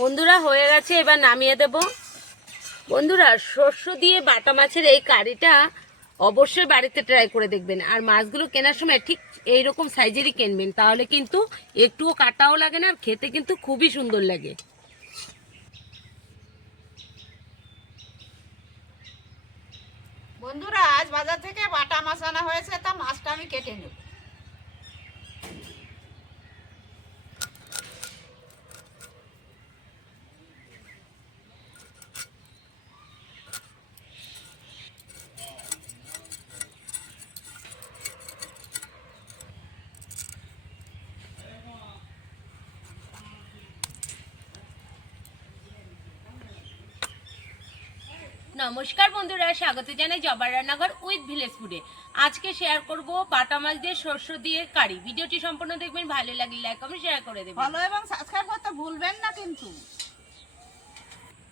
বন্ধুরা, হয়ে গেছে, এবার নামিয়ে দেব। বন্ধুরা, শস্য দিয়ে বাটা মাছের এই কারিটা অবশ্যই বাড়িতে ট্রাই করে দেখবেন। আর মাছগুলো কেনার সময় ঠিক এই রকম সাইজেরই কিনবেন, তাহলে কিন্তু একটুও কাটাও লাগে না, আর খেতে কিন্তু খুবই সুন্দর লাগে। বন্ধুরা, আজ বাজার থেকে বাটা মাছ আনা হয়েছে তা মাছটা আমি কেটে নেব নমস্কার বন্ধুরা স্বাগত জানাই জবার রান্নাঘর উইথ ভিলেজ ফুডে। আজকে শেয়ার করব বাটা মাছ দিয়ে শস্য দিয়ে কারি। ভিডিওটি সম্পূর্ণ দেখবেন ভালো লাগলে লাইক কমেন্ট শেয়ার করে দেবেন। ভালো এবং সাবস্ক্রাইব করতে ভুলবেন না কিন্তু।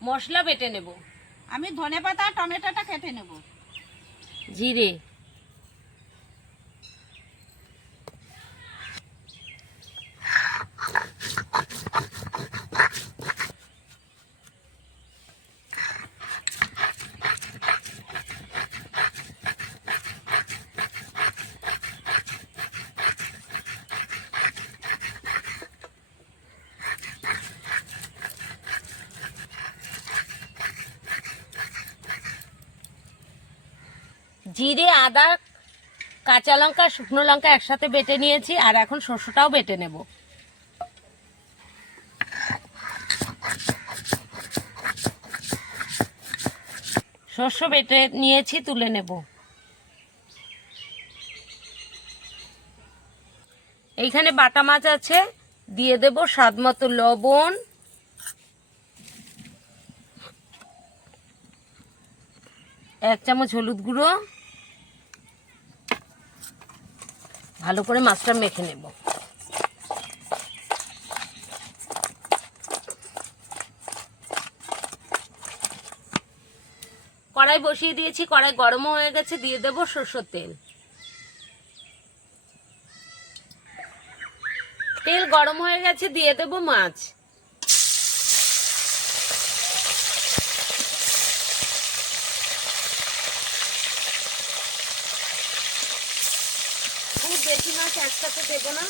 মশলা বেটে নেব। আমি ধনেপাতা টমেটোটা কেটে নেব। জিরে। জিরে, আদা, কাঁচা লঙ্কা, শুকনো লঙ্কা একসাথে বেটে নিয়েছি, আর এখন শস্যটাও বেটে নেব। শস্য বেটে নিয়েছি, তুলে নেব। এইখানে বাটা মাছ আছে, দিয়ে দেব স্বাদ মতো লবণ। এক চামচ হলুদ গুঁড়ো। ভালো করে মাছটা মেখে নেব। কড়াই বসিয়ে দিয়েছি, কড়াই গরমও হয়ে গেছে, দিয়ে দেব সরষের তেল। তেল গরম হয়ে গেছে, দিয়ে দেব মাছ। খুব বেশি মাছ একসাথে দেবো না।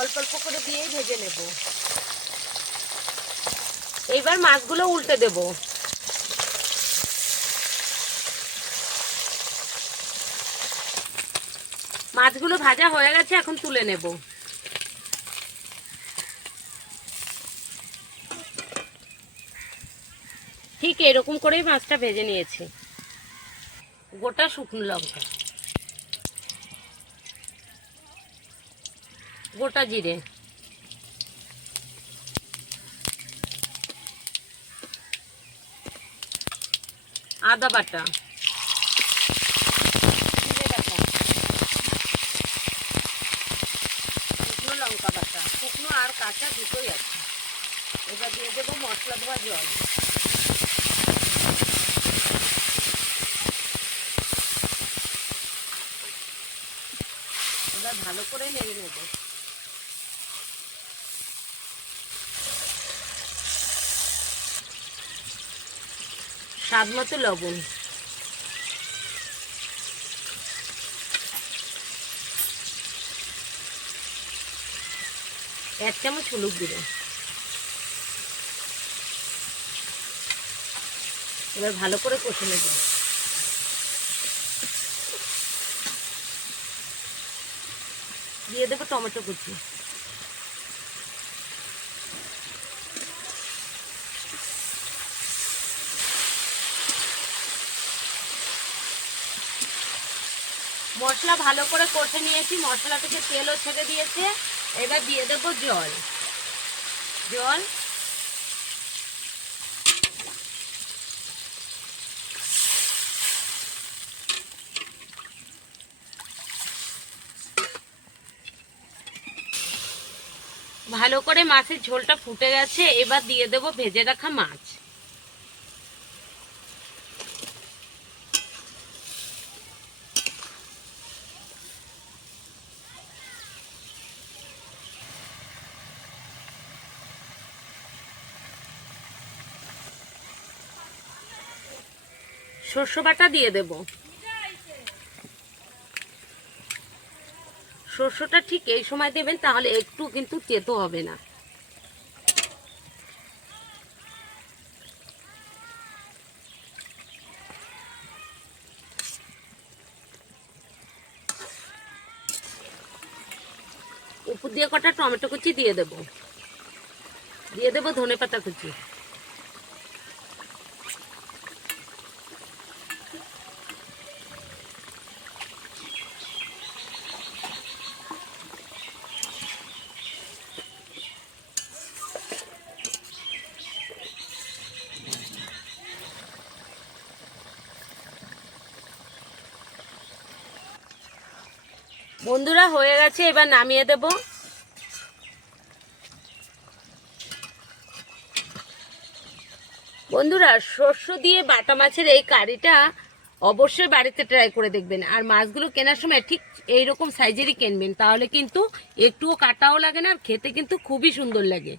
অল্প অল্প করে দিয়েই ভেজে নেব। এইবার মাছগুলো উল্টে দেব। মাছগুলো ভাজা হয়ে গেছে, এখন তুলে নেব। ঠিক এরকম করেই মাছটা ভেজে নিয়েছি। গোটা শুকনো লঙ্কা। গোটা জিরে। আদা বাটা। শুকনো লঙ্কা বাটা। শুকনো আর কাঁচা দুটোই আছে। এবার দিয়ে দেবো মশলা ধোয়া জল। এবার ভালো করে নেড়ে নেব। স্বাদ মতো লবণ। এক চামচ হলুদ গুঁড়ো। এবার ভালো করে কষে নেব। দিয়ে দেবো টমেটো কুচি। মশলা ভালো করে কষে নিয়েছি। মশলা থেকে তেলও ছেড়ে দিয়েছে। এবার দিয়ে দেবো জল। জল। ভালো করে মাছের ঝোলটা ফুটে গেছে। এবার দিয়ে দেবো ভেজে রাখা মাছ। শস্য বাটা দিয়ে দেব। শস্যটা ঠিক এই সময় দেবেন, তাহলে একটু কিন্তু তেতো হবে না। উপর দিয়ে কটা টমেটো কুচি দিয়ে দেব। দিয়ে দেব ধনে পাতা কুচি। বন্ধুরা, হয়ে গেছে, এবার নামিয়ে দেব। বন্ধুরা শস্য দিয়ে বাটা মাছের এই কারিটা অবশ্যই বাড়িতে ট্রাই করে দেখবেন। আর মাছগুলো কেনার সময় ঠিক এই রকম সাইজেরই কিনবেন, তাহলে কিন্তু একটুও কাটাও লাগে না, আর খেতে কিন্তু খুবই সুন্দর লাগে।